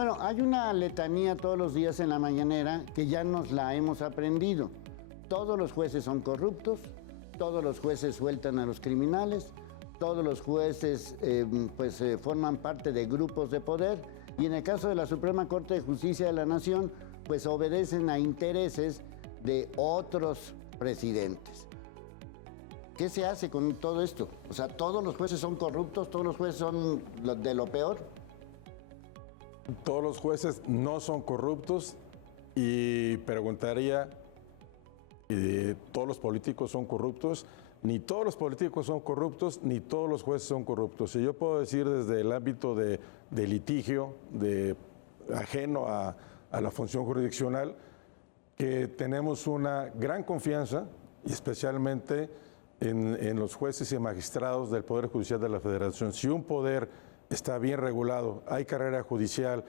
Bueno, hay una letanía todos los días en la mañanera que ya nos la hemos aprendido. Todos los jueces son corruptos, todos los jueces sueltan a los criminales, todos los jueces forman parte de grupos de poder y en el caso de la Suprema Corte de Justicia de la Nación, pues obedecen a intereses de otros presidentes. ¿Qué se hace con todo esto? O sea, ¿todos los jueces son corruptos? ¿Todos los jueces son de lo peor? Todos los jueces no son corruptos y preguntaría, ¿todos los políticos son corruptos? Ni todos los políticos son corruptos, ni todos los jueces son corruptos. Y yo puedo decir desde el ámbito de litigio, ajeno a la función jurisdiccional, que tenemos una gran confianza, y especialmente en los jueces y magistrados del Poder Judicial de la Federación. Si un poder está bien regulado, hay carrera judicial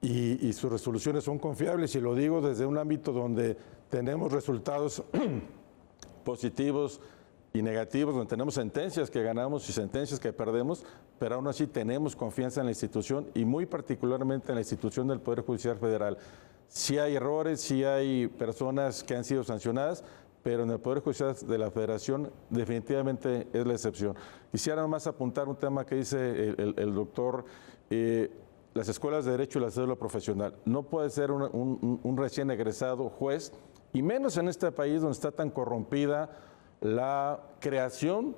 y sus resoluciones son confiables, y lo digo desde un ámbito donde tenemos resultados positivos y negativos, donde tenemos sentencias que ganamos y sentencias que perdemos, pero aún así tenemos confianza en la institución y muy particularmente en la institución del Poder Judicial Federal. Sí hay errores, sí hay personas que han sido sancionadas, pero en el Poder Judicial de la Federación definitivamente es la excepción. Quisiera nomás apuntar un tema que dice el doctor, las escuelas de Derecho y la cédula profesional. No puede ser un recién egresado juez, y menos en este país donde está tan corrompida la creación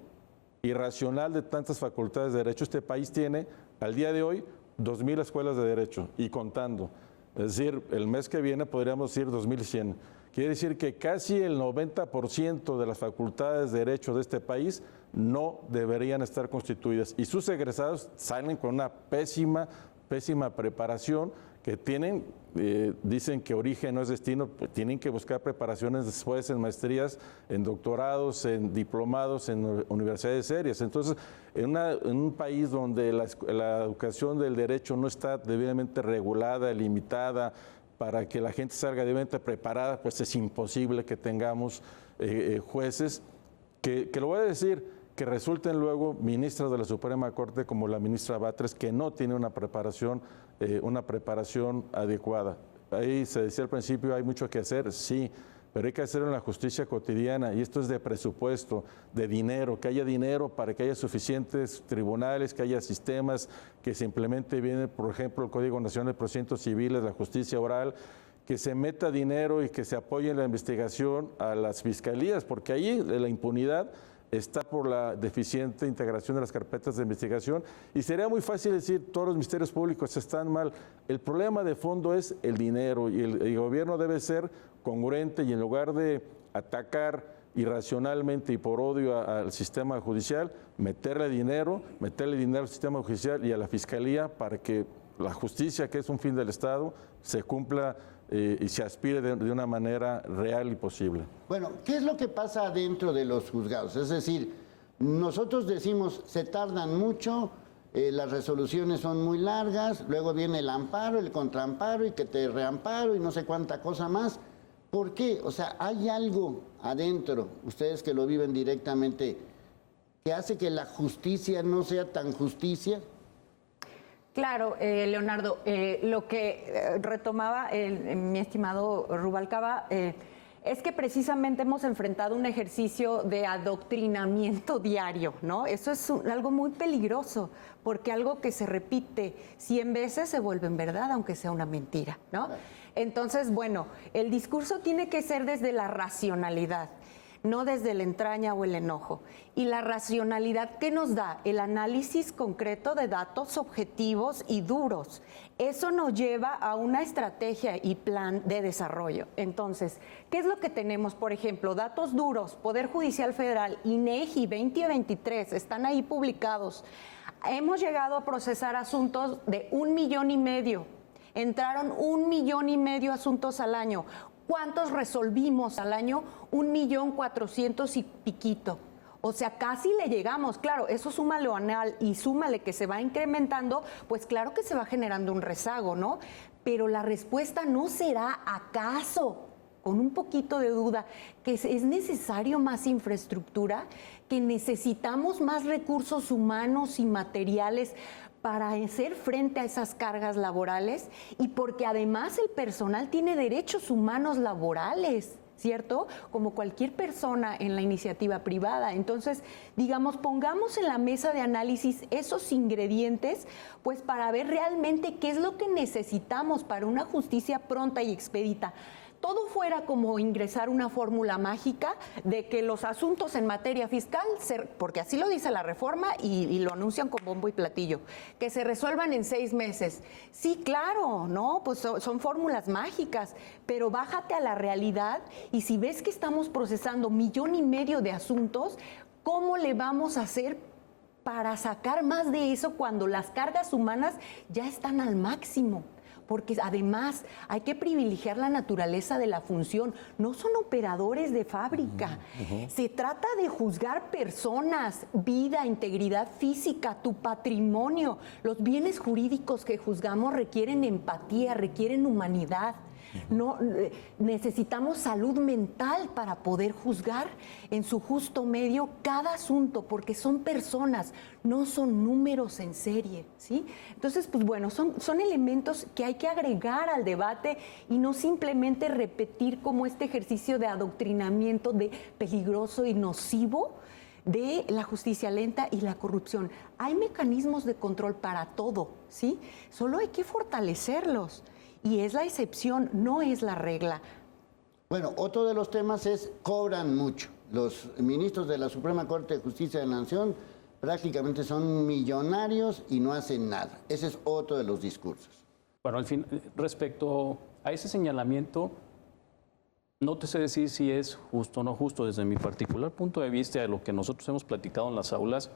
irracional de tantas facultades de Derecho. Este país tiene, al día de hoy, 2,000 escuelas de Derecho y contando. Es decir, el mes que viene podríamos decir 2,100. Quiere decir que casi el 90% de las facultades de Derecho de este país no deberían estar constituidas. Y sus egresados salen con una pésima preparación que tienen, dicen que origen no es destino, pues tienen que buscar preparaciones después en maestrías, en doctorados, en diplomados, en universidades serias. Entonces, en un país donde la educación del derecho no está debidamente regulada, limitada, para que la gente salga debidamente preparada, pues es imposible que tengamos jueces que lo voy a decir, que resulten luego ministras de la Suprema Corte como la ministra Batres, que no tiene una preparación adecuada. Ahí se decía al principio, hay mucho que hacer, sí, pero hay que hacerlo en la justicia cotidiana, y esto es de presupuesto, de dinero, que haya dinero para que haya suficientes tribunales, que haya sistemas, que se implemente bien, por ejemplo, el Código Nacional de Procedimientos Civiles, la justicia oral, que se meta dinero y que se apoye en la investigación a las fiscalías, porque ahí la impunidad está por la deficiente integración de las carpetas de investigación, y sería muy fácil decir todos los ministerios públicos están mal. El problema de fondo es el dinero, y el gobierno debe ser congruente, y en lugar de atacar irracionalmente y por odio al sistema judicial, meterle dinero al sistema judicial y a la fiscalía para que la justicia, que es un fin del Estado, se cumpla y se aspire de una manera real y posible. Bueno, ¿qué es lo que pasa dentro de los juzgados? Es decir, nosotros decimos, se tardan mucho, las resoluciones son muy largas, luego viene el amparo, el contraamparo y que te reamparo y no sé cuánta cosa más. ¿Por qué? O sea, ¿hay algo adentro, ustedes que lo viven directamente, que hace que la justicia no sea tan justicia? Claro, Leonardo, lo que retomaba mi estimado Rubalcaba es que precisamente hemos enfrentado un ejercicio de adoctrinamiento diario, ¿no? Eso es algo muy peligroso, porque algo que se repite 100 veces se vuelve en verdad, aunque sea una mentira, ¿no? Entonces, bueno, el discurso tiene que ser desde la racionalidad, no desde la entraña o el enojo. Y la racionalidad, ¿qué nos da? El análisis concreto de datos objetivos y duros. Eso nos lleva a una estrategia y plan de desarrollo. Entonces, ¿qué es lo que tenemos? Por ejemplo, datos duros, Poder Judicial Federal, INEGI 2023, están ahí publicados. Hemos llegado a procesar asuntos de 1,5 millones. Entraron 1,5 millones asuntos al año. ¿Cuántos resolvimos al año? 1,400,000 y piquito. O sea, casi le llegamos. Claro, eso súmale anual y súmale que se va incrementando, pues claro que se va generando un rezago, ¿no? Pero la respuesta no será, ¿acaso, con un poquito de duda, que es necesario más infraestructura, que necesitamos más recursos humanos y materiales para hacer frente a esas cargas laborales y porque además el personal tiene derechos humanos laborales, ¿cierto? Como cualquier persona en la iniciativa privada. Entonces, digamos, pongamos en la mesa de análisis esos ingredientes, pues para ver realmente qué es lo que necesitamos para una justicia pronta y expedita. Todo fuera como ingresar una fórmula mágica de que los asuntos en materia fiscal, porque así lo dice la reforma y lo anuncian con bombo y platillo, que se resuelvan en 6 meses. Sí, claro, ¿no? Pues son fórmulas mágicas, pero bájate a la realidad y si ves que estamos procesando 1,5 millones de asuntos, ¿cómo le vamos a hacer para sacar más de eso cuando las cargas humanas ya están al máximo? Porque además hay que privilegiar la naturaleza de la función. No son operadores de fábrica. Se trata de juzgar personas, vida, integridad física, tu patrimonio. Los bienes jurídicos que juzgamos requieren empatía, requieren humanidad. No, necesitamos salud mental para poder juzgar en su justo medio cada asunto, porque son personas, no son números en serie, ¿sí? Entonces, pues bueno, son elementos que hay que agregar al debate y no simplemente repetir como este ejercicio de adoctrinamiento de peligroso y nocivo de la justicia lenta y la corrupción. Hay mecanismos de control para todo, ¿sí? Solo hay que fortalecerlos. Y es la excepción, no es la regla. Bueno, otro de los temas es cobran mucho. Los ministros de la Suprema Corte de Justicia de la Nación prácticamente son millonarios y no hacen nada. Ese es otro de los discursos. Bueno, al fin, respecto a ese señalamiento, no te sé decir si es justo o no justo. Desde mi particular punto de vista, de lo que nosotros hemos platicado en las aulas,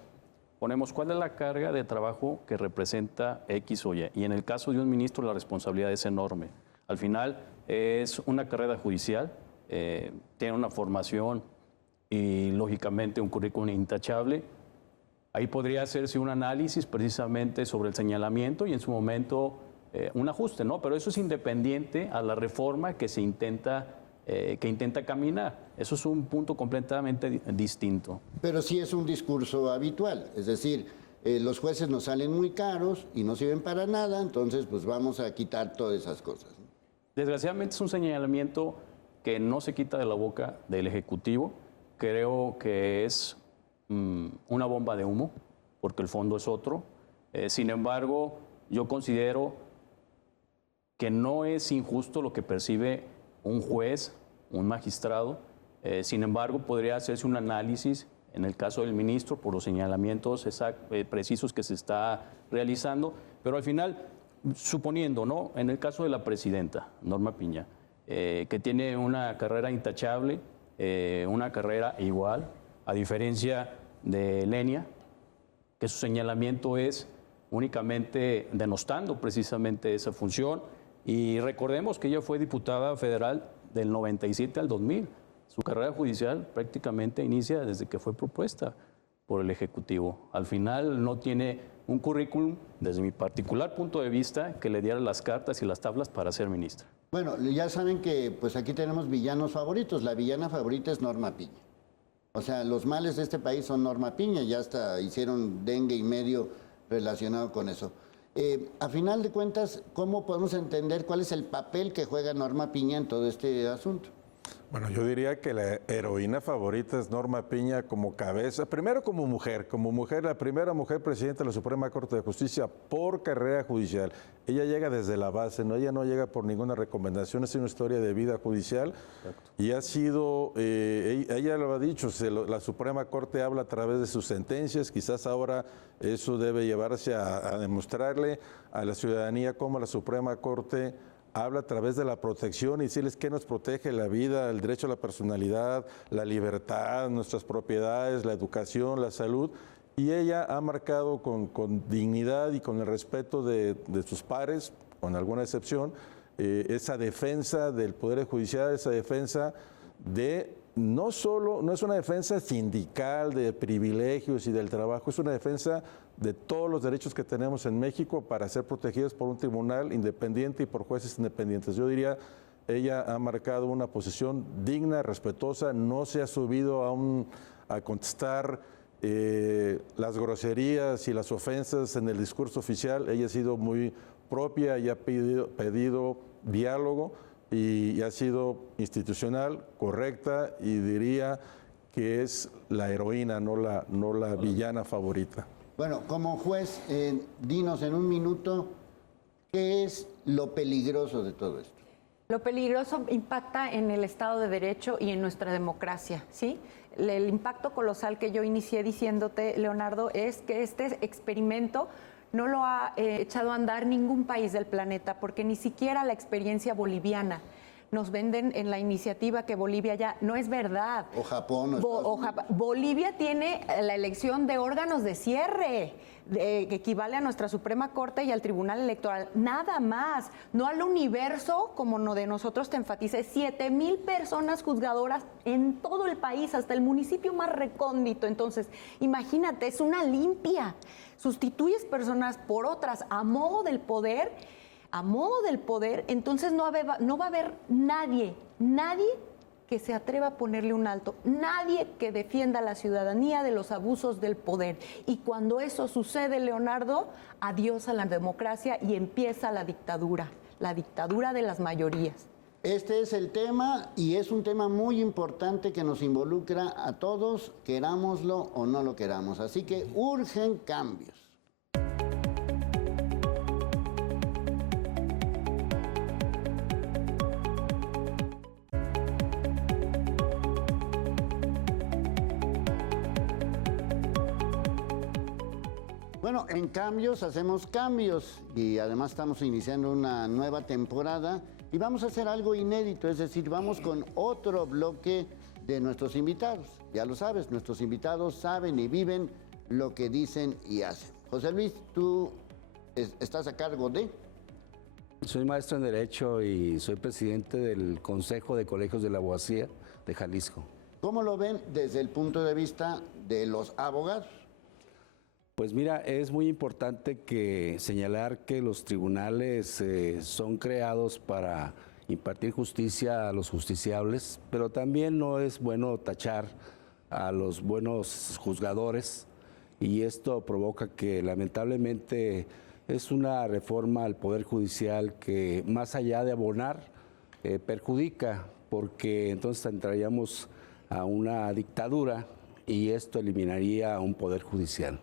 ponemos cuál es la carga de trabajo que representa X o Y. Y en el caso de un ministro la responsabilidad es enorme. Al final es una carrera judicial, tiene una formación y lógicamente un currículum intachable. Ahí podría hacerse un análisis precisamente sobre el señalamiento y en su momento un ajuste, ¿no? Pero eso es independiente a la reforma que se intenta caminar. Eso es un punto completamente distinto. Pero sí es un discurso habitual, es decir, los jueces nos salen muy caros y no sirven para nada, entonces pues vamos a quitar todas esas cosas. Desgraciadamente es un señalamiento que no se quita de la boca del Ejecutivo. Creo que es una bomba de humo, porque el fondo es otro. Sin embargo, yo considero que no es injusto lo que percibe un juez, un magistrado. Sin embargo, podría hacerse un análisis en el caso del ministro por los señalamientos precisos que se está realizando, pero al final, suponiendo, ¿no? En el caso de la presidenta, Norma Piña, que tiene una carrera intachable, una carrera igual, a diferencia de Lenia, que su señalamiento es únicamente denostando precisamente esa función, y recordemos que ella fue diputada federal del 97 al 2000. Su carrera judicial prácticamente inicia desde que fue propuesta por el Ejecutivo. Al final no tiene un currículum, desde mi particular punto de vista, que le diera las cartas y las tablas para ser ministra. Bueno, ya saben que pues aquí tenemos villanos favoritos. La villana favorita es Norma Piña. O sea, los males de este país son Norma Piña, ya hasta hicieron dengue y medio relacionado con eso. A final de cuentas, ¿cómo podemos entender cuál es el papel que juega Norma Piña en todo este asunto? Bueno, yo diría que la heroína favorita es Norma Piña como cabeza, primero como mujer, la primera mujer presidenta de la Suprema Corte de Justicia por carrera judicial. Ella llega desde la base, ¿no? Ella no llega por ninguna recomendación, es una historia de vida judicial. Exacto. Y ha sido, ella lo ha dicho, la Suprema Corte habla a través de sus sentencias, quizás ahora eso debe llevarse a demostrarle a la ciudadanía cómo la Suprema Corte habla a través de la protección y decirles qué nos protege: la vida, el derecho a la personalidad, la libertad, nuestras propiedades, la educación, la salud. Y ella ha marcado con dignidad y con el respeto de sus pares, con alguna excepción, esa defensa del Poder Judicial, esa defensa de no es una defensa sindical de privilegios y del trabajo, es una defensa de todos los derechos que tenemos en México para ser protegidos por un tribunal independiente y por jueces independientes. Yo diría, ella ha marcado una posición digna, respetuosa, no se ha subido a contestar las groserías y las ofensas en el discurso oficial. Ella ha sido muy propia y ha pedido diálogo y ha sido institucional, correcta, y diría que es la heroína, no la villana favorita. Bueno, como juez, dinos en un minuto, ¿qué es lo peligroso de todo esto? Lo peligroso impacta en el Estado de Derecho y en nuestra democracia, ¿sí? El impacto colosal que yo inicié diciéndote, Leonardo, es que este experimento no lo ha echado a andar ningún país del planeta, porque ni siquiera la experiencia boliviana. Nos venden en la iniciativa que Bolivia ya no es verdad. O Japón. Bolivia tiene la elección de órganos de cierre, que equivale a nuestra Suprema Corte y al Tribunal Electoral. Nada más, no al universo, como no de nosotros te enfatice, 7,000 personas juzgadoras en todo el país, hasta el municipio más recóndito. Entonces, imagínate, es una limpia. Sustituyes personas por otras a modo del poder, entonces no va a haber nadie que se atreva a ponerle un alto, nadie que defienda a la ciudadanía de los abusos del poder. Y cuando eso sucede, Leonardo, adiós a la democracia y empieza la dictadura de las mayorías. Este es el tema y es un tema muy importante que nos involucra a todos, querámoslo o no lo queramos. Así que urgen cambios. Bueno, en cambios hacemos cambios y además estamos iniciando una nueva temporada y vamos a hacer algo inédito, es decir, vamos con otro bloque de nuestros invitados. Ya lo sabes, nuestros invitados saben y viven lo que dicen y hacen. José Luis, tú estás a cargo de... Soy maestro en Derecho y soy presidente del Consejo de Colegios de la Abogacía de Jalisco. ¿Cómo lo ven desde el punto de vista de los abogados? Pues mira, es muy importante señalar que los tribunales son creados para impartir justicia a los justiciables, pero también no es bueno tachar a los buenos juzgadores y esto provoca que lamentablemente es una reforma al Poder Judicial que más allá de abonar perjudica, porque entonces entraríamos a una dictadura y esto eliminaría a un Poder Judicial.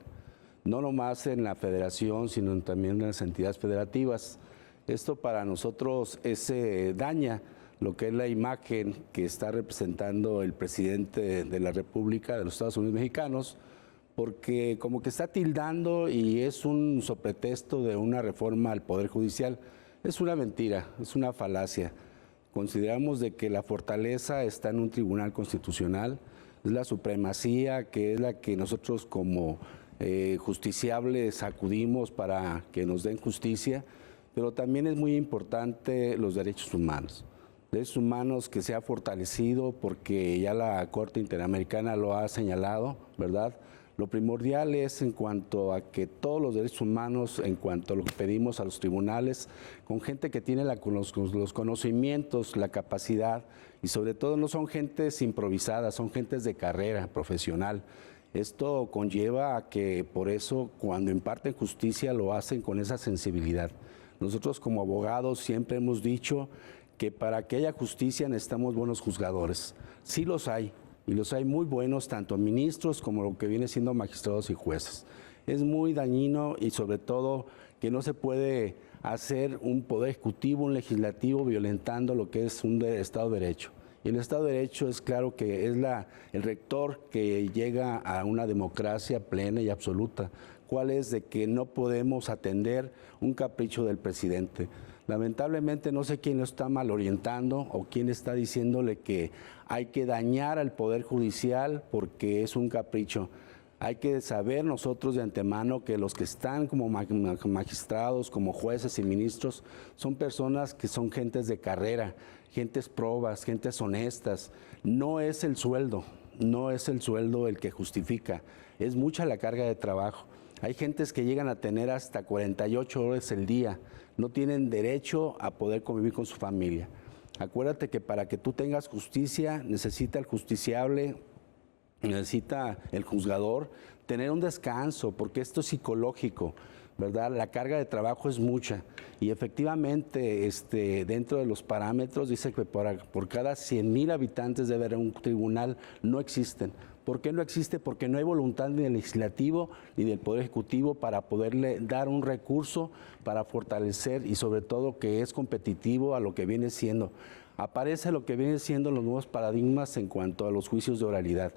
No nomás en la federación, sino también en las entidades federativas. Esto para nosotros daña lo que es la imagen que está representando el presidente de la República de los Estados Unidos Mexicanos, porque como que está tildando y es un sopretexto de una reforma al Poder Judicial. Es una mentira, es una falacia. Consideramos de que la fortaleza está en un tribunal constitucional, es la supremacía que es la que nosotros como justiciables acudimos para que nos den justicia, pero también es muy importante los derechos humanos. Derechos humanos que se ha fortalecido porque ya la Corte Interamericana lo ha señalado, ¿verdad? Lo primordial es en cuanto a que todos los derechos humanos, en cuanto a lo que pedimos a los tribunales, con gente que tiene los conocimientos, la capacidad, y sobre todo no son gentes improvisadas, son gentes de carrera profesional. Esto conlleva a que por eso cuando imparten justicia lo hacen con esa sensibilidad. Nosotros como abogados siempre hemos dicho que para que haya justicia necesitamos buenos juzgadores. Sí los hay, y los hay muy buenos, tanto ministros como lo que viene siendo magistrados y jueces. Es muy dañino y sobre todo que no se puede hacer un poder ejecutivo, un legislativo violentando lo que es un Estado de Derecho. Y el Estado de Derecho es claro que es el rector que llega a una democracia plena y absoluta. ¿Cuál es? De que no podemos atender un capricho del presidente. Lamentablemente no sé quién lo está mal orientando o quién está diciéndole que hay que dañar al Poder Judicial porque es un capricho. Hay que saber nosotros de antemano que los que están como magistrados, como jueces y ministros, son personas que son gentes de carrera, gentes probas, gentes honestas. No es el sueldo, no es el sueldo el que justifica, es mucha la carga de trabajo. Hay gentes que llegan a tener hasta 48 horas el día, no tienen derecho a poder convivir con su familia. Acuérdate que para que tú tengas justicia necesita el justiciable necesita el juzgador tener un descanso, porque esto es psicológico, ¿verdad? La carga de trabajo es mucha y efectivamente dentro de los parámetros dice que por cada 100,000 habitantes debe haber un tribunal. No existen. ¿Por qué no existe? Porque no hay voluntad ni del legislativo ni del Poder Ejecutivo para poderle dar un recurso para fortalecer y sobre todo que es competitivo a lo que viene siendo. Aparece lo que viene siendo los nuevos paradigmas en cuanto a los juicios de oralidad.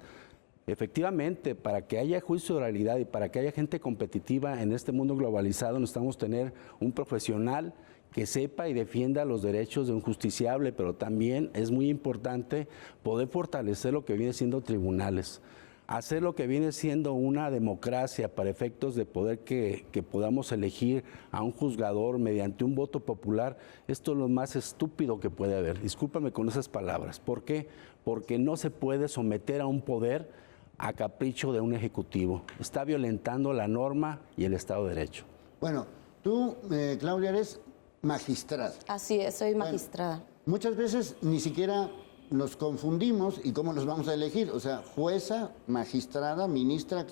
Efectivamente, para que haya juicio de oralidad y para que haya gente competitiva en este mundo globalizado, necesitamos tener un profesional que sepa y defienda los derechos de un justiciable, pero también es muy importante poder fortalecer lo que viene siendo tribunales, hacer lo que viene siendo una democracia para efectos de poder que podamos elegir a un juzgador mediante un voto popular. Esto es lo más estúpido que puede haber. Discúlpame con esas palabras. ¿Por qué? Porque no se puede someter a un poder a capricho de un ejecutivo. Está violentando la norma y el Estado de Derecho. Bueno, tú, Claudia, eres magistrada. Así es, soy magistrada. Muchas veces ni siquiera nos confundimos y cómo los vamos a elegir. O sea, jueza, magistrada, ministra,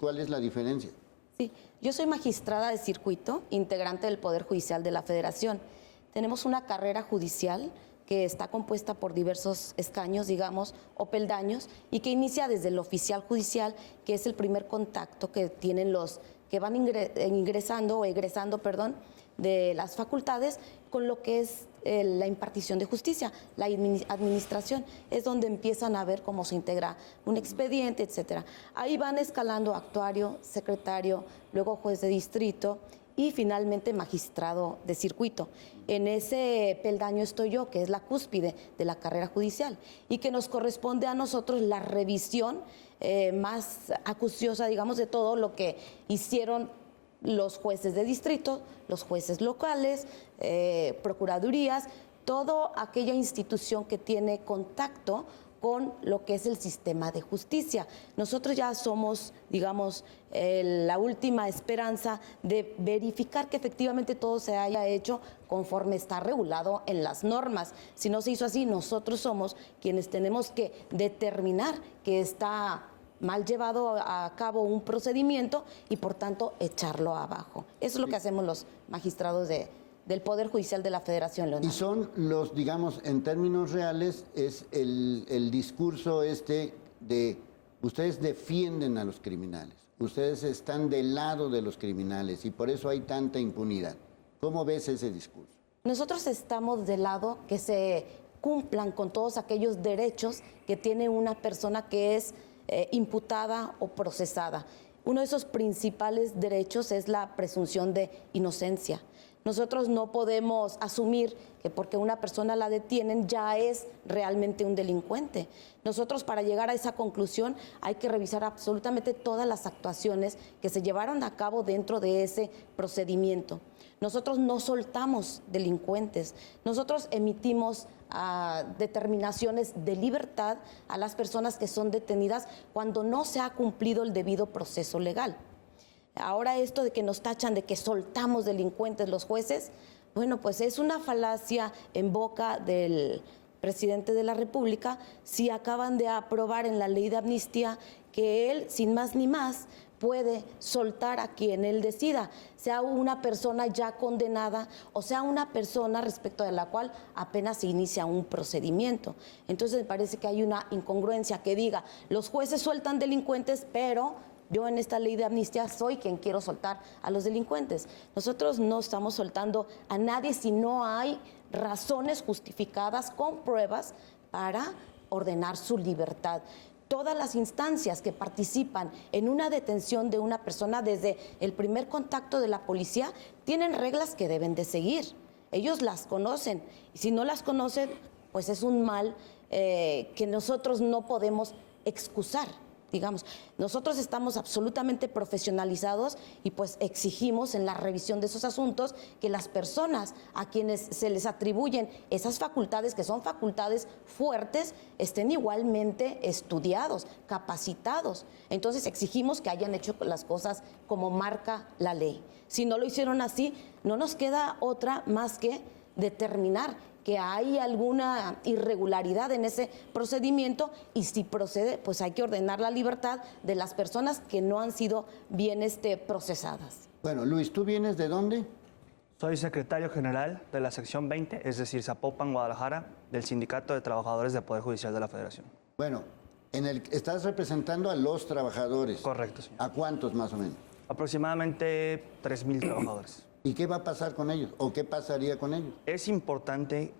¿cuál es la diferencia? Sí, yo soy magistrada de circuito, integrante del Poder Judicial de la Federación. Tenemos una carrera judicial que está compuesta por diversos escaños, digamos, o peldaños, y que inicia desde el oficial judicial, que es el primer contacto que tienen los que van ingresando o egresando, de las facultades con lo que es la impartición de justicia, la administración, es donde empiezan a ver cómo se integra un expediente, etcétera. Ahí van escalando actuario, secretario, luego juez de distrito y finalmente magistrado de circuito. En ese peldaño estoy yo, que es la cúspide de la carrera judicial y que nos corresponde a nosotros la revisión más acuciosa, digamos, de todo lo que hicieron los jueces de distrito, los jueces locales, procuradurías, toda aquella institución que tiene contacto con lo que es el sistema de justicia. Nosotros ya somos, digamos, la última esperanza de verificar que efectivamente todo se haya hecho conforme está regulado en las normas. Si no se hizo así, nosotros somos quienes tenemos que determinar que está mal llevado a cabo un procedimiento y por tanto echarlo abajo. Eso es lo que hacemos los magistrados del Poder Judicial de la Federación, Leonardo. Y son los, digamos, en términos reales, es el discurso de ustedes defienden a los criminales, ustedes están del lado de los criminales y por eso hay tanta impunidad. ¿Cómo ves ese discurso? Nosotros estamos del lado que se cumplan con todos aquellos derechos que tiene una persona que es imputada o procesada. Uno de esos principales derechos es la presunción de inocencia. Nosotros no podemos asumir que porque una persona la detienen ya es realmente un delincuente. Nosotros para llegar a esa conclusión hay que revisar absolutamente todas las actuaciones que se llevaron a cabo dentro de ese procedimiento. Nosotros no soltamos delincuentes, nosotros emitimos determinaciones de libertad a las personas que son detenidas cuando no se ha cumplido el debido proceso legal. Ahora esto de que nos tachan de que soltamos delincuentes los jueces, bueno, pues es una falacia en boca del presidente de la República si acaban de aprobar en la ley de amnistía que él, sin más ni más, puede soltar a quien él decida, sea una persona ya condenada o sea una persona respecto de la cual apenas se inicia un procedimiento. Entonces me parece que hay una incongruencia que diga, los jueces sueltan delincuentes, pero yo en esta ley de amnistía soy quien quiero soltar a los delincuentes. Nosotros no estamos soltando a nadie si no hay razones justificadas con pruebas para ordenar su libertad. Todas las instancias que participan en una detención de una persona desde el primer contacto de la policía tienen reglas que deben de seguir. Ellos las conocen y si no las conocen, pues es un mal que nosotros no podemos excusar. Digamos, nosotros estamos absolutamente profesionalizados y pues exigimos en la revisión de esos asuntos que las personas a quienes se les atribuyen esas facultades, que son facultades fuertes, estén igualmente estudiados, capacitados. Entonces exigimos que hayan hecho las cosas como marca la ley. Si no lo hicieron así, no nos queda otra más que determinar que hay alguna irregularidad en ese procedimiento y si procede, pues hay que ordenar la libertad de las personas que no han sido bien procesadas. Bueno, Luis, ¿tú vienes de dónde? Soy secretario general de la sección 20, es decir, Zapopan, Guadalajara, del Sindicato de Trabajadores del Poder Judicial de la Federación. Bueno, estás representando a los trabajadores. Correcto, señor. ¿A cuántos más o menos? Aproximadamente 3,000 trabajadores. ¿Y qué va a pasar con ellos? ¿O qué pasaría con ellos? Es importante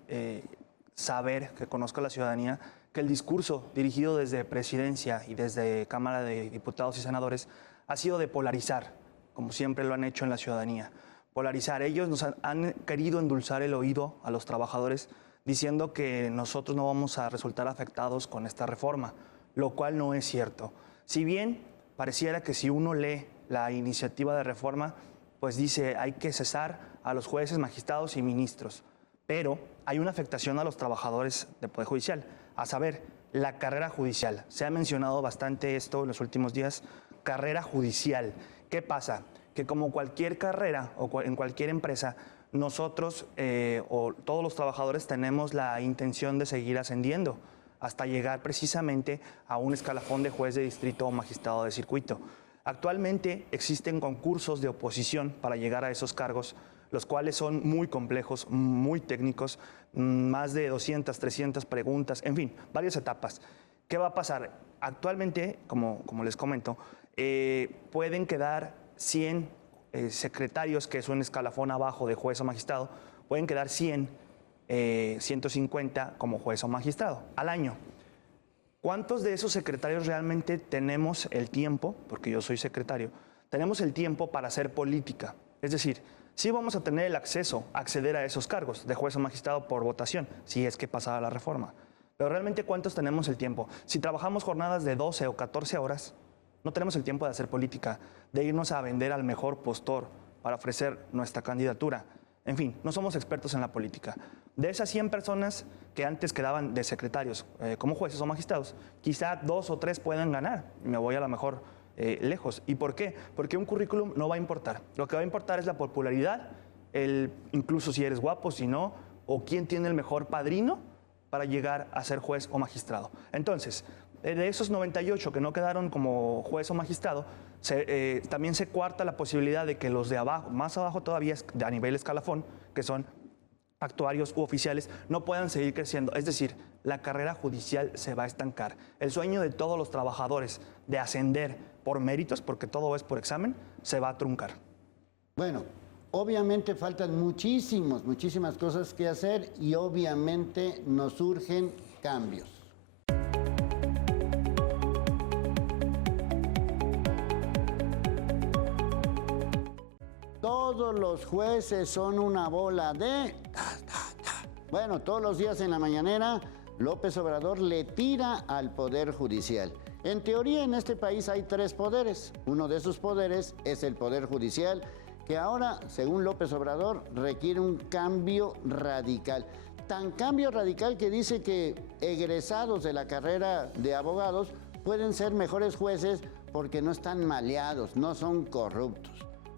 saber, que conozca la ciudadanía, que el discurso dirigido desde Presidencia y desde Cámara de Diputados y Senadores ha sido de polarizar, como siempre lo han hecho en la ciudadanía. Polarizar. Ellos nos han querido endulzar el oído a los trabajadores diciendo que nosotros no vamos a resultar afectados con esta reforma, lo cual no es cierto. Si bien pareciera que si uno lee la iniciativa de reforma, pues dice hay que cesar a los jueces, magistrados y ministros, pero hay una afectación a los trabajadores del Poder Judicial, a saber, la carrera judicial. Se ha mencionado bastante esto en los últimos días, carrera judicial. ¿Qué pasa? Que como cualquier carrera o en cualquier empresa, nosotros o todos los trabajadores tenemos la intención de seguir ascendiendo hasta llegar precisamente a un escalafón de juez de distrito o magistrado de circuito. Actualmente existen concursos de oposición para llegar a esos cargos, los cuales son muy complejos, muy técnicos, más de 200, 300 preguntas, en fin, varias etapas. ¿Qué va a pasar? Actualmente, como les comento, pueden quedar 100 secretarios, que es un escalafón abajo de juez o magistrado, pueden quedar 100, 150 como juez o magistrado al año. ¿Cuántos de esos secretarios realmente tenemos el tiempo, porque yo soy secretario, tenemos el tiempo para hacer política? Es decir, sí vamos a tener el acceso a acceder a esos cargos de juez o magistrado por votación, si es que pasara la reforma. Pero realmente, ¿cuántos tenemos el tiempo? Si trabajamos jornadas de 12 o 14 horas, no tenemos el tiempo de hacer política, de irnos a vender al mejor postor para ofrecer nuestra candidatura. En fin, no somos expertos en la política. De esas 100 personas que antes quedaban de secretarios como jueces o magistrados, quizá 2 o 3 puedan ganar. Me voy a lo mejor lejos. ¿Y por qué? Porque un currículum no va a importar. Lo que va a importar es la popularidad, incluso si eres guapo, si no, o quién tiene el mejor padrino para llegar a ser juez o magistrado. Entonces, de esos 98 que no quedaron como juez o magistrado, también se cuarta la posibilidad de que los de abajo, más abajo todavía a nivel escalafón, que son actuarios u oficiales, no puedan seguir creciendo. Es decir, la carrera judicial se va a estancar. El sueño de todos los trabajadores de ascender por méritos, porque todo es por examen, se va a truncar. Bueno, obviamente faltan muchísimas cosas que hacer y obviamente nos urgen cambios. Todos los jueces son una bola de... Bueno, todos los días en la mañanera, López Obrador le tira al Poder Judicial. En teoría, en este país hay 3 poderes. Uno de esos poderes es el Poder Judicial, que ahora, según López Obrador, requiere un cambio radical. Tan cambio radical que dice que egresados de la carrera de abogados pueden ser mejores jueces porque no están maleados, no son corruptos.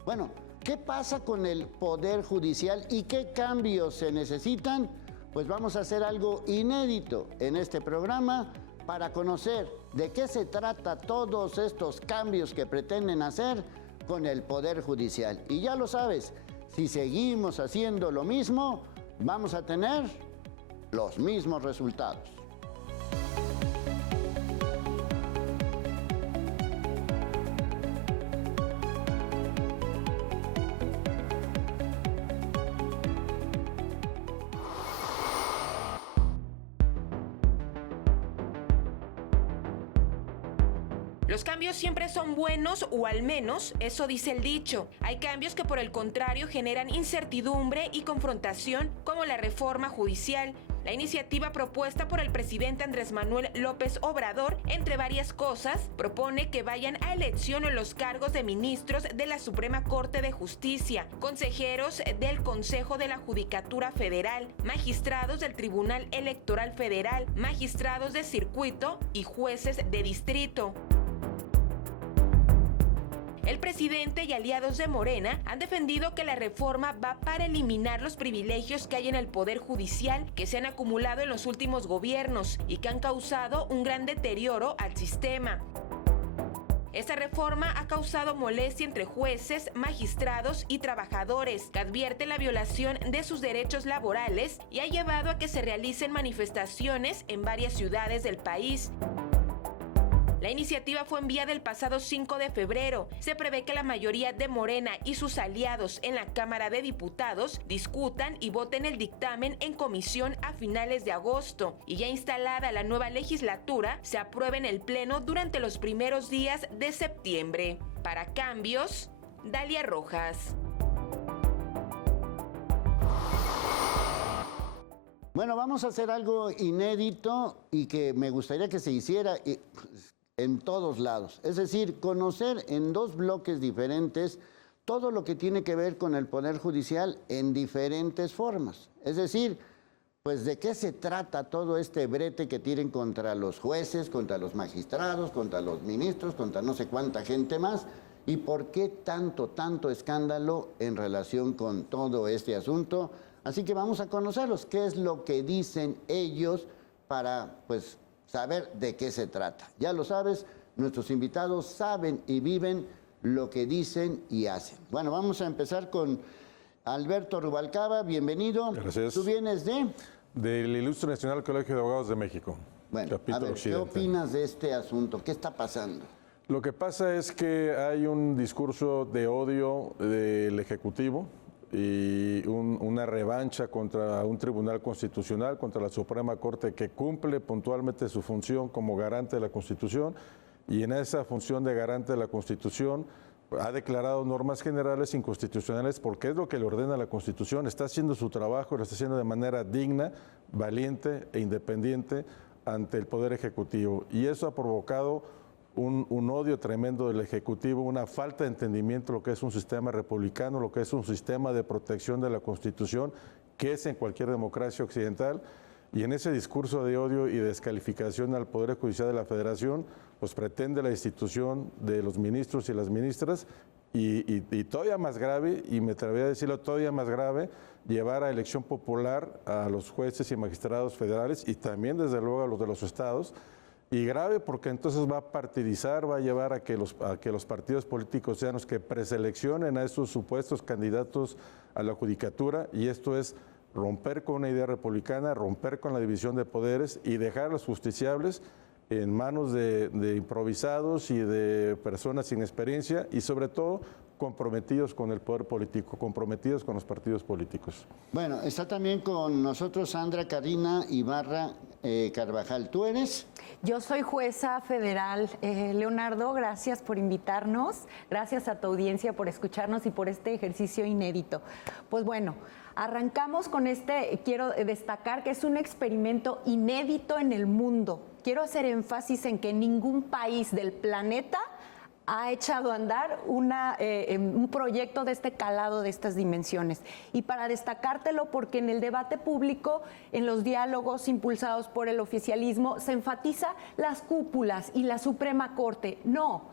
Bueno, ¿qué pasa con el Poder Judicial y qué cambios se necesitan? Pues vamos a hacer algo inédito en este programa para conocer de qué se trata todos estos cambios que pretenden hacer con el Poder Judicial. Y ya lo sabes, si seguimos haciendo lo mismo, vamos a tener los mismos resultados. Los cambios siempre son buenos, o al menos eso dice el dicho. Hay cambios que por el contrario generan incertidumbre y confrontación, como la reforma judicial. La iniciativa propuesta por el presidente Andrés Manuel López Obrador, entre varias cosas, propone que vayan a elección en los cargos de ministros de la Suprema Corte de Justicia, consejeros del Consejo de la Judicatura Federal, magistrados del Tribunal Electoral Federal, magistrados de circuito y jueces de distrito. El presidente y aliados de Morena han defendido que la reforma va para eliminar los privilegios que hay en el Poder Judicial que se han acumulado en los últimos gobiernos y que han causado un gran deterioro al sistema. Esta reforma ha causado molestia entre jueces, magistrados y trabajadores, que advierten la violación de sus derechos laborales y ha llevado a que se realicen manifestaciones en varias ciudades del país. La iniciativa fue enviada el pasado 5 de febrero. Se prevé que la mayoría de Morena y sus aliados en la Cámara de Diputados discutan y voten el dictamen en comisión a finales de agosto. Y ya instalada la nueva legislatura, se apruebe en el Pleno durante los primeros días de septiembre. Para Cambios, Dalia Rojas. Bueno, vamos a hacer algo inédito y que me gustaría que se hiciera en todos lados. Es decir, conocer en dos bloques diferentes todo lo que tiene que ver con el Poder Judicial en diferentes formas. Es decir, pues de qué se trata todo este brete que tienen contra los jueces, contra los magistrados, contra los ministros, contra no sé cuánta gente más, y por qué tanto escándalo en relación con todo este asunto. Así que vamos a conocerlos, qué es lo que dicen ellos para, pues, saber de qué se trata. Ya lo sabes, nuestros invitados saben y viven lo que dicen y hacen. Bueno, vamos a empezar con Alberto Rubalcaba, bienvenido. Gracias. ¿Tú vienes de? Del Ilustre Nacional Colegio de Abogados de México. Bueno, a ver, ¿qué opinas de este asunto? ¿Qué está pasando? Lo que pasa es que hay un discurso de odio del Ejecutivo y una revancha contra un tribunal constitucional, contra la Suprema Corte, que cumple puntualmente su función como garante de la Constitución, y en esa función de garante de la Constitución ha declarado normas generales inconstitucionales porque es lo que le ordena la Constitución. Está haciendo su trabajo, lo está haciendo de manera digna, valiente e independiente ante el Poder Ejecutivo, y eso ha provocado un odio tremendo del Ejecutivo, una falta de entendimiento de lo que es un sistema republicano, lo que es un sistema de protección de la Constitución, que es en cualquier democracia occidental. Y en ese discurso de odio y descalificación al Poder Judicial de la Federación, pues pretende la institución de los ministros y las ministras y todavía más grave, y me atrevería a decirlo todavía más grave, llevar a elección popular a los jueces y magistrados federales y también desde luego a los de los estados. Y grave porque entonces va a partidizar, va a llevar a que los partidos políticos sean los que preseleccionen a esos supuestos candidatos a la judicatura, y esto es romper con una idea republicana, romper con la división de poderes y dejar a los justiciables en manos de improvisados y de personas sin experiencia, y sobre todo comprometidos con el poder político, comprometidos con los partidos políticos. Bueno, está también con nosotros Sandra Karina Ibarra Carvajal. ¿Tú eres? Yo soy jueza federal. Leonardo, gracias por invitarnos, gracias a tu audiencia por escucharnos y por este ejercicio inédito. Pues bueno, arrancamos con quiero destacar que es un experimento inédito en el mundo. Quiero hacer énfasis en que ningún país del planeta ha echado a andar un proyecto de este calado, de estas dimensiones. Y para destacártelo, porque en el debate público, en los diálogos impulsados por el oficialismo, se enfatiza las cúpulas y la Suprema Corte. No,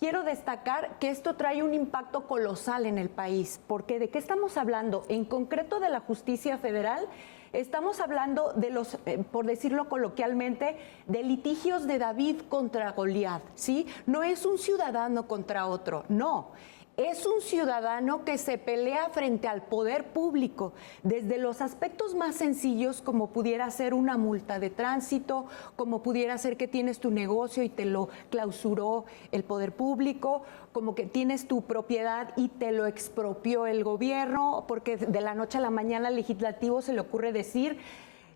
quiero destacar que esto trae un impacto colosal en el país, porque ¿de qué estamos hablando? En concreto de la justicia federal. Estamos hablando de los, por decirlo coloquialmente, de litigios de David contra Goliat, ¿sí? No es un ciudadano contra otro, no. Es un ciudadano que se pelea frente al poder público, desde los aspectos más sencillos, como pudiera ser una multa de tránsito, como pudiera ser que tienes tu negocio y te lo clausuró el poder público, como que tienes tu propiedad y te lo expropió el gobierno, porque de la noche a la mañana al legislativo se le ocurre decir: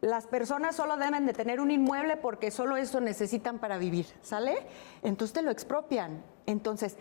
las personas solo deben de tener un inmueble porque solo eso necesitan para vivir, ¿sale? Entonces te lo expropian. Entonces,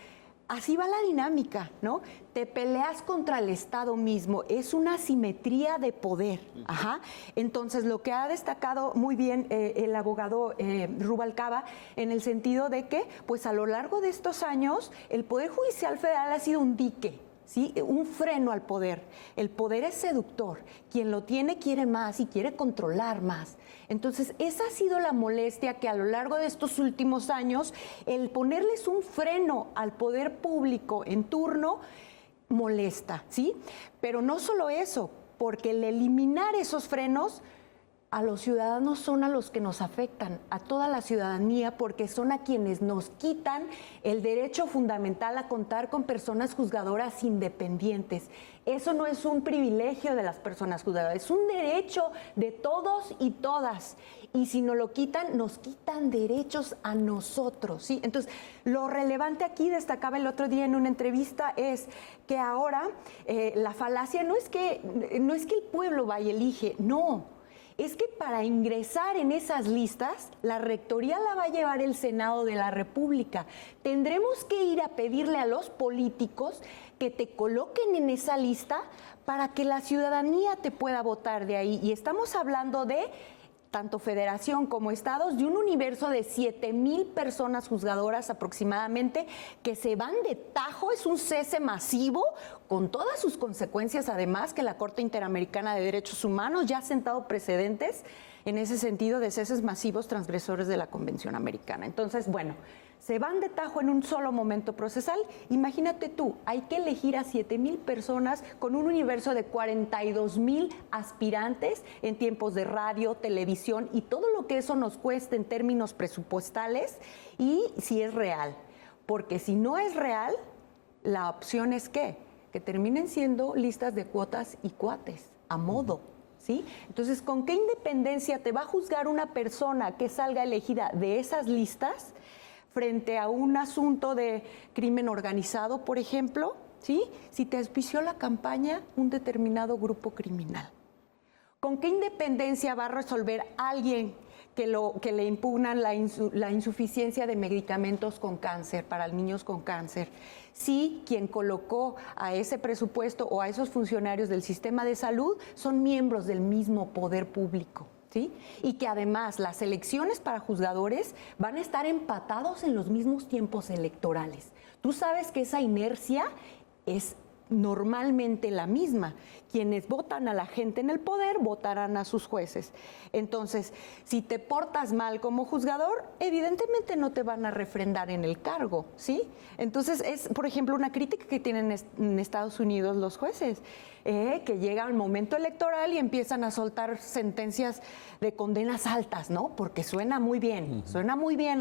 así va la dinámica, ¿no? Te peleas contra el Estado mismo, es una asimetría de poder. Ajá. Entonces, lo que ha destacado muy bien el abogado Rubalcaba, en el sentido de que, pues a lo largo de estos años, el Poder Judicial Federal ha sido un dique, ¿sí? Un freno al poder. El poder es seductor. Quien lo tiene quiere más y quiere controlar más. Entonces, esa ha sido la molestia que a lo largo de estos últimos años, el ponerles un freno al poder público en turno molesta, ¿sí? Pero no solo eso, porque el eliminar esos frenos a los ciudadanos son a los que nos afectan, a toda la ciudadanía, porque son a quienes nos quitan el derecho fundamental a contar con personas juzgadoras independientes. Eso no es un privilegio de las personas juzgadoras, es un derecho de todos y todas. Y si nos lo quitan, nos quitan derechos a nosotros, ¿sí? Entonces, lo relevante aquí, destacaba el otro día en una entrevista, es que ahora la falacia no es que el pueblo va y elige, no. Es que para ingresar en esas listas, la rectoría la va a llevar el Senado de la República. Tendremos que ir a pedirle a los políticos que te coloquen en esa lista para que la ciudadanía te pueda votar de ahí. Y estamos hablando de tanto federación como estados, de un universo de 7,000 personas juzgadoras aproximadamente que se van de tajo, es un cese masivo, con todas sus consecuencias, además que la Corte Interamericana de Derechos Humanos ya ha sentado precedentes en ese sentido de ceses masivos transgresores de la Convención Americana. Entonces, bueno, se van de tajo en un solo momento procesal. Imagínate tú, hay que elegir a 7,000 personas con un universo de 42,000 aspirantes en tiempos de radio, televisión y todo lo que eso nos cueste en términos presupuestales y si es real. Porque si no es real, la opción es ¿qué? Que terminen siendo listas de cuotas y cuates, a modo, ¿sí? Entonces, ¿con qué independencia te va a juzgar una persona que salga elegida de esas listas frente a un asunto de crimen organizado, por ejemplo, ¿sí? Si te auspició la campaña un determinado grupo criminal? ¿Con qué independencia va a resolver alguien que le impugnan la insuficiencia de medicamentos con cáncer, para niños con cáncer? Si quien colocó a ese presupuesto o a esos funcionarios del sistema de salud son miembros del mismo poder público, ¿sí? Y que además las elecciones para juzgadores van a estar empatados en los mismos tiempos electorales. Tú sabes que esa inercia es normalmente la misma. Quienes votan a la gente en el poder votarán a sus jueces. Entonces, si te portas mal como juzgador, evidentemente no te van a refrendar en el cargo, ¿sí? Entonces, es, por ejemplo, una crítica que tienen en Estados Unidos los jueces, que llega el momento electoral y empiezan a soltar sentencias de condenas altas, ¿no? Porque suena muy bien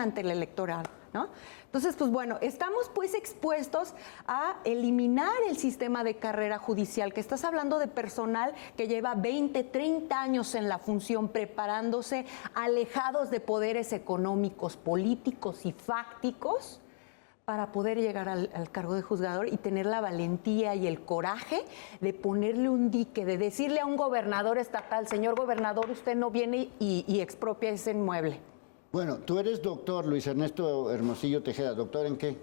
ante el electoral, ¿no? Entonces, pues bueno, estamos pues expuestos a eliminar el sistema de carrera judicial, que estás hablando de personal que lleva 20, 30 años en la función preparándose, alejados de poderes económicos, políticos y fácticos, para poder llegar al cargo de juzgador y tener la valentía y el coraje de ponerle un dique, de decirle a un gobernador estatal, señor gobernador, usted no viene y expropia ese inmueble. Bueno, tú eres doctor, Luis Ernesto Hermosillo Tejeda. ¿Doctor en qué?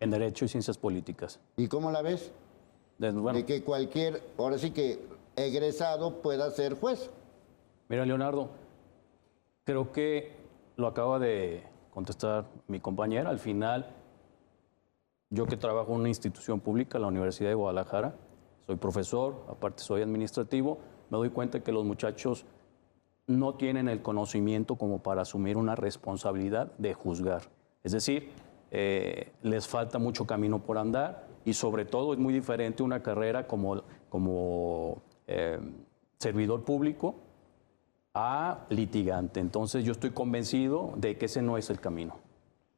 En Derecho y Ciencias Políticas. ¿Y cómo la ves? Bueno, De que cualquier, ahora sí que egresado pueda ser juez. mira, Leonardo, creo que lo acaba de contestar mi compañera. Al final, yo que trabajo en una institución pública, la Universidad de Guadalajara, soy profesor, aparte soy administrativo, me doy cuenta que los muchachos no tienen el conocimiento como para asumir una responsabilidad de juzgar. Es decir, les falta mucho camino por andar y sobre todo es muy diferente una carrera como servidor público a litigante. Entonces yo estoy convencido de que ese no es el camino.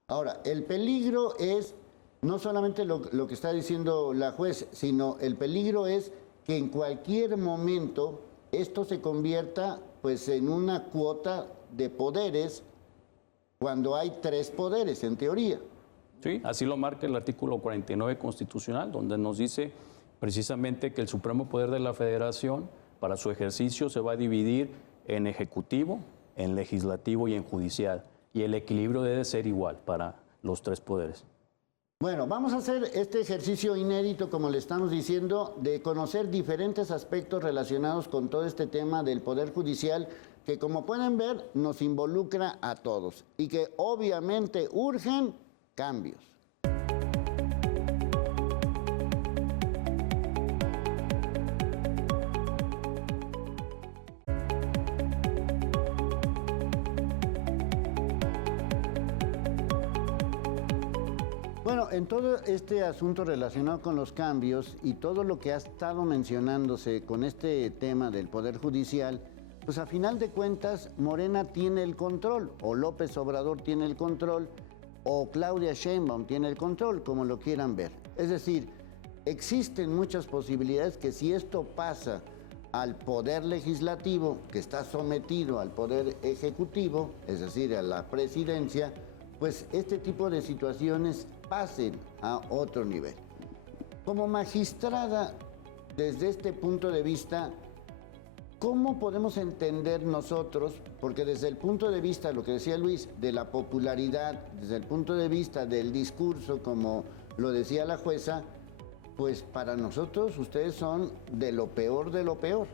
Ahora, el peligro es no solamente lo que está diciendo la juez, sino el peligro es que en cualquier momento esto se convierta pues en una cuota de poderes cuando hay 3 poderes, en teoría. Sí, así lo marca el artículo 49 constitucional, donde nos dice precisamente que el supremo poder de la Federación, para su ejercicio, se va a dividir en ejecutivo, en legislativo y en judicial. Y el equilibrio debe ser igual para los 3 poderes. Bueno, vamos a hacer este ejercicio inédito, como le estamos diciendo, de conocer diferentes aspectos relacionados con todo este tema del Poder Judicial, que como pueden ver nos involucra a todos y que obviamente urgen cambios. Bueno, en todo este asunto relacionado con los cambios y todo lo que ha estado mencionándose con este tema del Poder Judicial, pues a final de cuentas Morena tiene el control, o López Obrador tiene el control, o Claudia Sheinbaum tiene el control, como lo quieran ver. Es decir, existen muchas posibilidades que si esto pasa al Poder Legislativo, que está sometido al Poder Ejecutivo, es decir, a la Presidencia, pues este tipo de situaciones pasen a otro nivel. Como magistrada, desde este punto de vista, ¿cómo podemos entender nosotros, porque desde el punto de vista, lo que decía Luis, de la popularidad, desde el punto de vista del discurso, como lo decía la jueza, pues para nosotros ustedes son de lo peor de lo peor?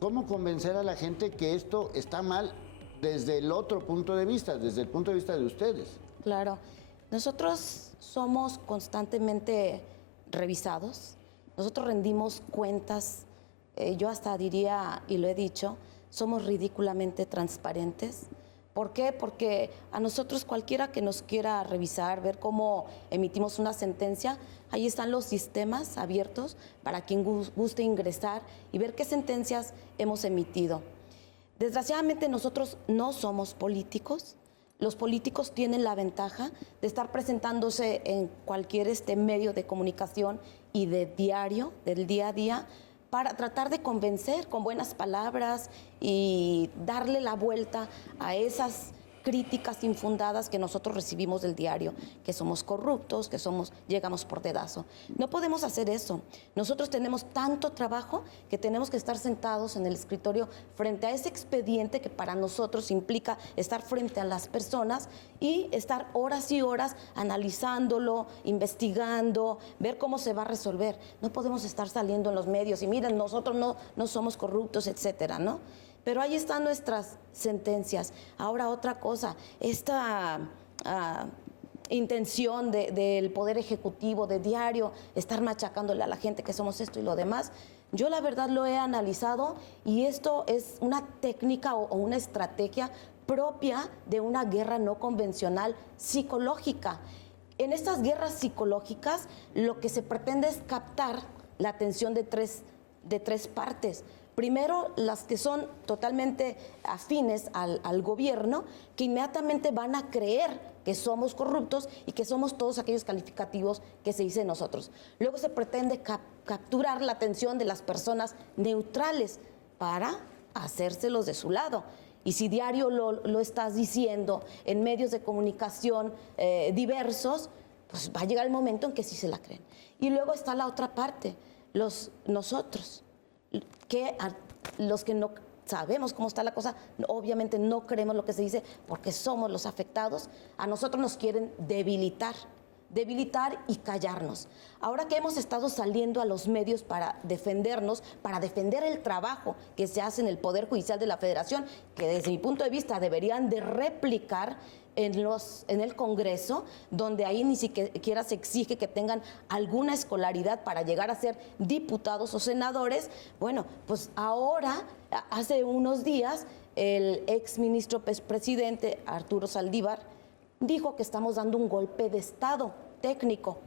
¿Cómo convencer a la gente que esto está mal desde el otro punto de vista, desde el punto de vista de ustedes? Claro, nosotros somos constantemente revisados, nosotros rendimos cuentas, yo hasta diría, y lo he dicho, somos ridículamente transparentes. ¿Por qué? Porque a nosotros cualquiera que nos quiera revisar, ver cómo emitimos una sentencia, ahí están los sistemas abiertos para quien guste ingresar y ver qué sentencias hemos emitido. Desgraciadamente nosotros no somos políticos. Los políticos tienen la ventaja de estar presentándose en cualquier medio de comunicación y de diario, del día a día, para tratar de convencer con buenas palabras y darle la vuelta a esas críticas infundadas que nosotros recibimos del diario, que somos corruptos, que llegamos por dedazo. No podemos hacer eso. Nosotros tenemos tanto trabajo que tenemos que estar sentados en el escritorio frente a ese expediente que para nosotros implica estar frente a las personas y estar horas y horas analizándolo, investigando, ver cómo se va a resolver. No podemos estar saliendo en los medios y miren, nosotros no somos corruptos, etcétera, ¿no? Pero ahí están nuestras sentencias. Ahora otra cosa, esta intención del Poder Ejecutivo, de diario, estar machacándole a la gente que somos esto y lo demás, yo la verdad lo he analizado y esto es una técnica o una estrategia propia de una guerra no convencional psicológica. En estas guerras psicológicas lo que se pretende es captar la atención de tres partes. Primero, las que son totalmente afines al gobierno, que inmediatamente van a creer que somos corruptos y que somos todos aquellos calificativos que se dicen nosotros. Luego se pretende capturar la atención de las personas neutrales para hacérselos de su lado. Y si diario lo estás diciendo en medios de comunicación diversos, pues va a llegar el momento en que sí se la creen. Y luego está la otra parte, nosotros, que los que no sabemos cómo está la cosa, obviamente no creemos lo que se dice porque somos los afectados, a nosotros nos quieren debilitar y callarnos. Ahora que hemos estado saliendo a los medios para defendernos, para defender el trabajo que se hace en el Poder Judicial de la Federación, que desde mi punto de vista deberían de replicar en el Congreso, donde ahí ni siquiera se exige que tengan alguna escolaridad para llegar a ser diputados o senadores. Bueno, pues ahora, hace unos días, el exministro presidente Arturo Saldívar dijo que estamos dando un golpe de Estado técnico.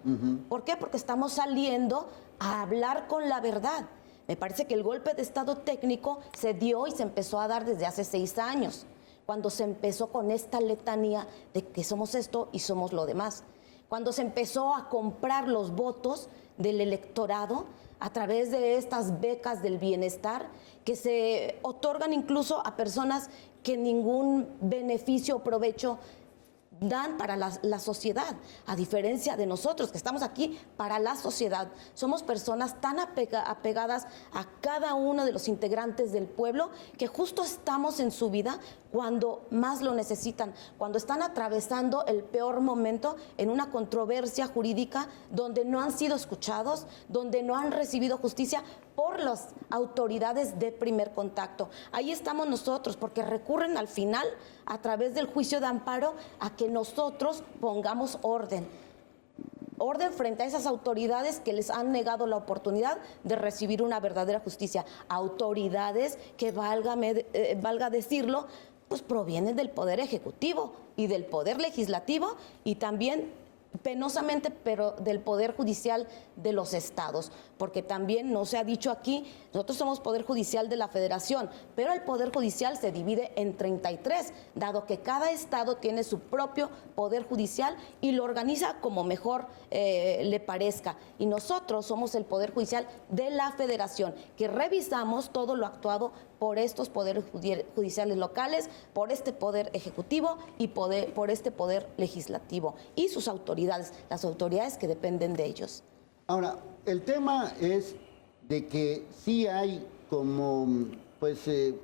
¿Por qué? Porque estamos saliendo a hablar con la verdad. Me parece que el golpe de Estado técnico se dio y se empezó a dar desde hace 6 años. Cuando se empezó con esta letanía de que somos esto y somos lo demás. Cuando se empezó a comprar los votos del electorado a través de estas becas del bienestar que se otorgan incluso a personas que ningún beneficio o provecho dan para la sociedad, a diferencia de nosotros que estamos aquí para la sociedad. Somos personas tan apegadas a cada uno de los integrantes del pueblo que justo estamos en su vida cuando más lo necesitan, cuando están atravesando el peor momento en una controversia jurídica donde no han sido escuchados, donde no han recibido justicia por las autoridades de primer contacto. Ahí estamos nosotros, porque recurren al final, a través del juicio de amparo, a que nosotros pongamos orden frente a esas autoridades que les han negado la oportunidad de recibir una verdadera justicia. Autoridades que, valga decirlo, pues provienen del Poder Ejecutivo y del Poder Legislativo y también penosamente, pero del Poder Judicial de los estados, porque también no se ha dicho aquí, nosotros somos Poder Judicial de la Federación, pero el Poder Judicial se divide en 33, dado que cada estado tiene su propio Poder Judicial y lo organiza como mejor le parezca. Y nosotros somos el Poder Judicial de la Federación, que revisamos todo lo actuado por estos poderes judiciales locales, por este poder ejecutivo y por este poder legislativo y sus autoridades, las autoridades que dependen de ellos. Ahora, el tema es de que sí hay como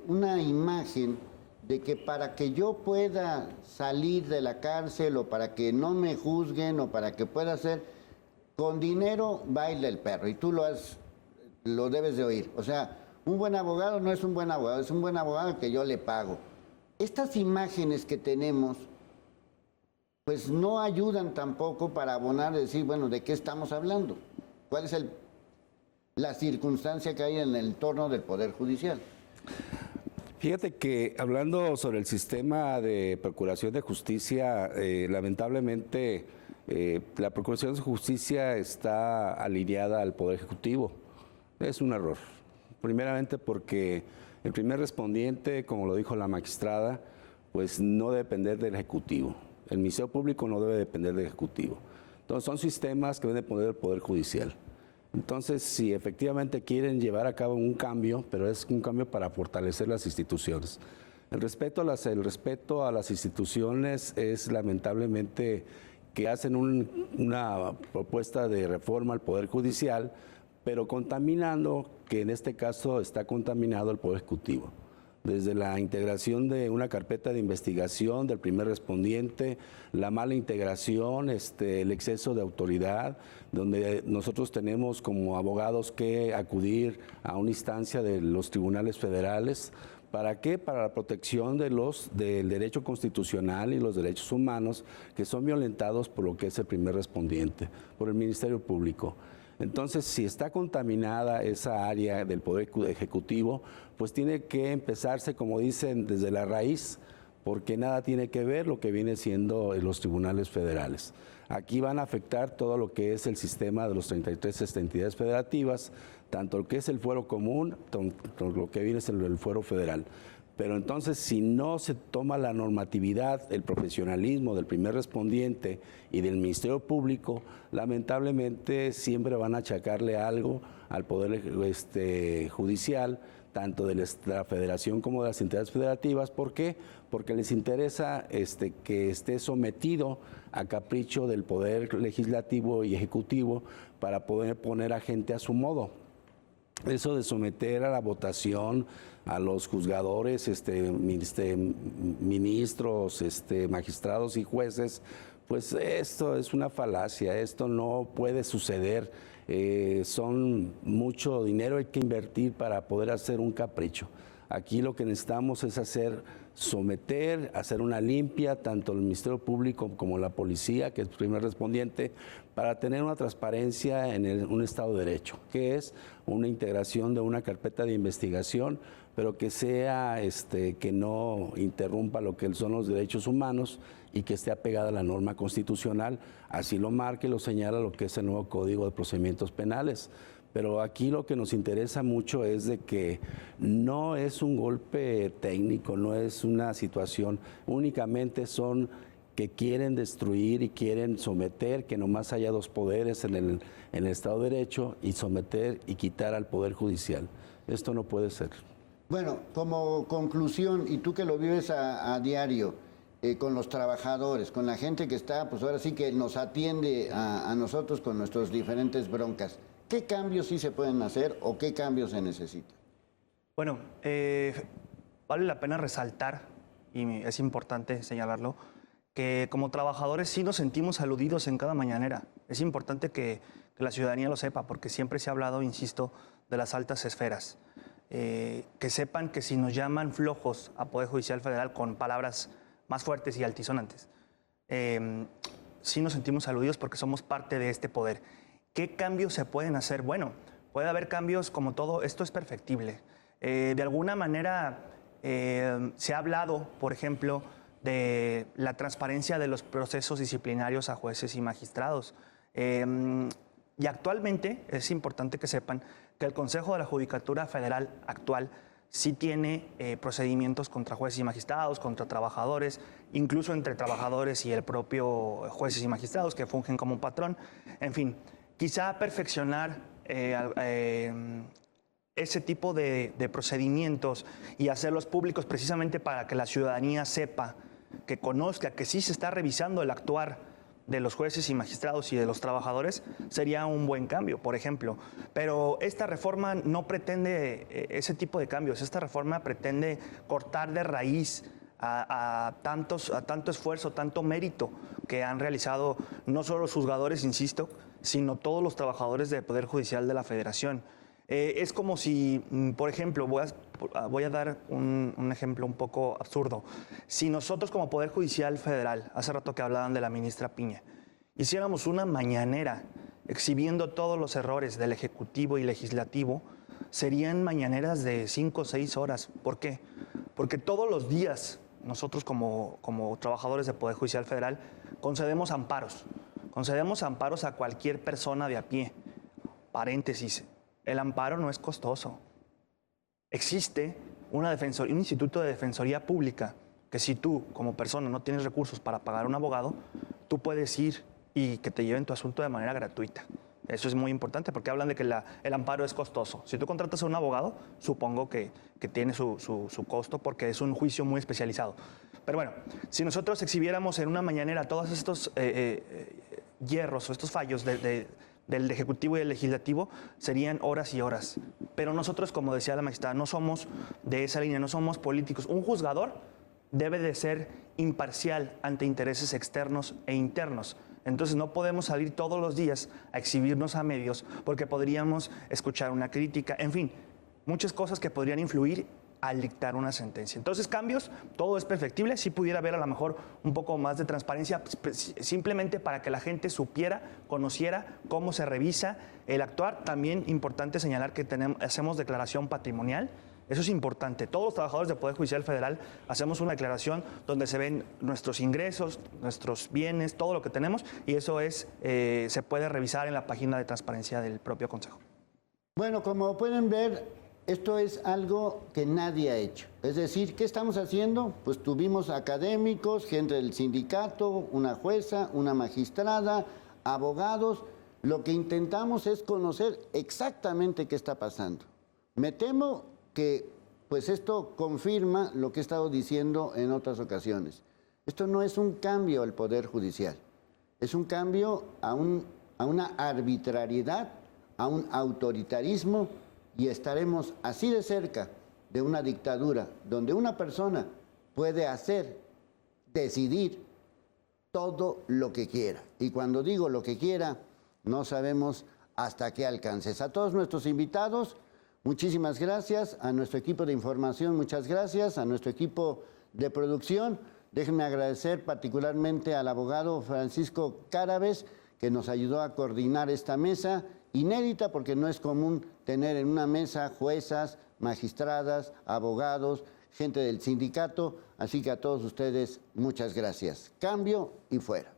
una imagen de que para que yo pueda salir de la cárcel o para que no me juzguen o para que pueda hacer, con dinero baila el perro y tú lo debes de oír. O sea, un buen abogado no es un buen abogado, es un buen abogado que yo le pago. Estas imágenes que tenemos, pues no ayudan tampoco para abonar, decir, bueno, ¿de qué estamos hablando? ¿Cuál es la circunstancia que hay en el entorno del Poder Judicial? Fíjate que hablando sobre el sistema de procuración de justicia, lamentablemente la procuración de justicia está alineada al Poder Ejecutivo. Es un error. Primeramente porque el primer respondiente, como lo dijo la magistrada, pues no debe depender del Ejecutivo. El Ministerio Público no debe depender del Ejecutivo. Entonces son sistemas que deben poner el Poder Judicial. Entonces, si efectivamente quieren llevar a cabo un cambio, pero es un cambio para fortalecer las instituciones. El respeto a las instituciones es lamentablemente que hacen una propuesta de reforma al Poder Judicial, pero contaminando, que en este caso está contaminado el Poder Ejecutivo. Desde la integración de una carpeta de investigación del primer respondiente, la mala integración, el exceso de autoridad, donde nosotros tenemos como abogados que acudir a una instancia de los tribunales federales. ¿Para qué? Para la protección del derecho constitucional y los derechos humanos que son violentados por lo que es el primer respondiente, por el Ministerio Público. Entonces, si está contaminada esa área del Poder Ejecutivo, pues tiene que empezarse, como dicen, desde la raíz, porque nada tiene que ver lo que viene siendo los tribunales federales. Aquí van a afectar todo lo que es el sistema de los 33 entidades federativas, tanto lo que es el fuero común, tanto lo que viene siendo el fuero federal. Pero entonces, si no se toma la normatividad, el profesionalismo del primer respondiente y del Ministerio Público, lamentablemente siempre van a achacarle algo al Poder Judicial, tanto de la Federación como de las entidades federativas. ¿Por qué? Porque les interesa que esté sometido a capricho del Poder Legislativo y Ejecutivo para poder poner a gente a su modo. Eso de someter a la votación a los juzgadores, ministros, magistrados y jueces, pues esto es una falacia, esto no puede suceder. Son mucho dinero hay que invertir para poder hacer un capricho. Aquí lo que necesitamos es someter, hacer una limpia, tanto el Ministerio Público como la policía, que es el primer respondiente, para tener una transparencia en un Estado de Derecho, que es una integración de una carpeta de investigación, pero que sea, que no interrumpa lo que son los derechos humanos y que esté apegada a la norma constitucional. Así lo marca y lo señala lo que es el nuevo Código de Procedimientos Penales. Pero aquí lo que nos interesa mucho es de que no es un golpe técnico, no es una situación, únicamente son que quieren destruir y quieren someter, que nomás haya dos poderes en el Estado de Derecho, y someter y quitar al Poder Judicial. Esto no puede ser. Bueno, como conclusión, y tú que lo vives a diario, con los trabajadores, con la gente que está, pues ahora sí que nos atiende a nosotros con nuestras diferentes broncas, ¿qué cambios sí se pueden hacer o qué cambios se necesitan? Bueno, vale la pena resaltar, y es importante señalarlo, que como trabajadores sí nos sentimos aludidos en cada mañanera. Es importante que la ciudadanía lo sepa, porque siempre se ha hablado, insisto, de las altas esferas. Que sepan que si nos llaman flojos a Poder Judicial Federal con palabras más fuertes y altisonantes, sí nos sentimos aludidos porque somos parte de este poder. ¿Qué cambios se pueden hacer? Bueno, puede haber cambios como todo, esto es perfectible. De alguna manera se ha hablado, por ejemplo, de la transparencia de los procesos disciplinarios a jueces y magistrados. Y actualmente es importante que sepan que el Consejo de la Judicatura Federal actual sí tiene procedimientos contra jueces y magistrados, contra trabajadores, incluso entre trabajadores y el propio jueces y magistrados que fungen como patrón. En fin, quizá perfeccionar ese tipo de procedimientos y hacerlos públicos precisamente para que la ciudadanía sepa, que conozca, que sí se está revisando el actuar de los jueces y magistrados y de los trabajadores, sería un buen cambio, por ejemplo. Pero esta reforma no pretende ese tipo de cambios. Esta reforma pretende cortar de raíz a tanto esfuerzo, tanto mérito que han realizado no solo los juzgadores, insisto, sino todos los trabajadores del Poder Judicial de la Federación. Es como si, por ejemplo, voy a dar un ejemplo un poco absurdo. Si nosotros como Poder Judicial Federal, hace rato que hablaban de la ministra Piña, hiciéramos una mañanera exhibiendo todos los errores del Ejecutivo y Legislativo, serían mañaneras de 5 o 6 horas. ¿Por qué? Porque todos los días nosotros como trabajadores del Poder Judicial Federal concedemos amparos. Concedemos amparos a cualquier persona de a pie. Paréntesis, el amparo no es costoso. Existe un instituto de defensoría pública que si tú como persona no tienes recursos para pagar un abogado, tú puedes ir y que te lleven tu asunto de manera gratuita. Eso es muy importante porque hablan de que el amparo es costoso. Si tú contratas a un abogado, supongo que tiene su costo porque es un juicio muy especializado. Pero bueno, si nosotros exhibiéramos en una mañanera todos estos hierros o estos fallos del Ejecutivo y del Legislativo, serían horas y horas. Pero nosotros, como decía la magistrada, no somos de esa línea, no somos políticos. Un juzgador debe de ser imparcial ante intereses externos e internos. Entonces no podemos salir todos los días a exhibirnos a medios porque podríamos escuchar una crítica, en fin, muchas cosas que podrían influir al dictar una sentencia. Entonces, cambios, todo es perfectible. Si pudiera haber a lo mejor un poco más de transparencia, simplemente para que la gente supiera, conociera cómo se revisa el actuar. También importante señalar que hacemos declaración patrimonial. Eso es importante. Todos los trabajadores del Poder Judicial Federal hacemos una declaración donde se ven nuestros ingresos, nuestros bienes, todo lo que tenemos, y eso se puede revisar en la página de transparencia del propio Consejo. Bueno, como pueden ver, esto es algo que nadie ha hecho. Es decir, ¿qué estamos haciendo? Pues tuvimos académicos, gente del sindicato, una jueza, una magistrada, abogados. Lo que intentamos es conocer exactamente qué está pasando. Me temo que pues esto confirma lo que he estado diciendo en otras ocasiones. Esto no es un cambio al Poder Judicial, es un cambio a una arbitrariedad, a un autoritarismo, y estaremos así de cerca de una dictadura donde una persona puede decidir todo lo que quiera. Y cuando digo lo que quiera, no sabemos hasta qué alcances. A todos nuestros invitados, muchísimas gracias. A nuestro equipo de información, muchas gracias. A nuestro equipo de producción, déjenme agradecer particularmente al abogado Francisco Cárabes, que nos ayudó a coordinar esta mesa inédita, porque no es común tener en una mesa juezas, magistradas, abogados, gente del sindicato. Así que a todos ustedes, muchas gracias. Cambio y fuera.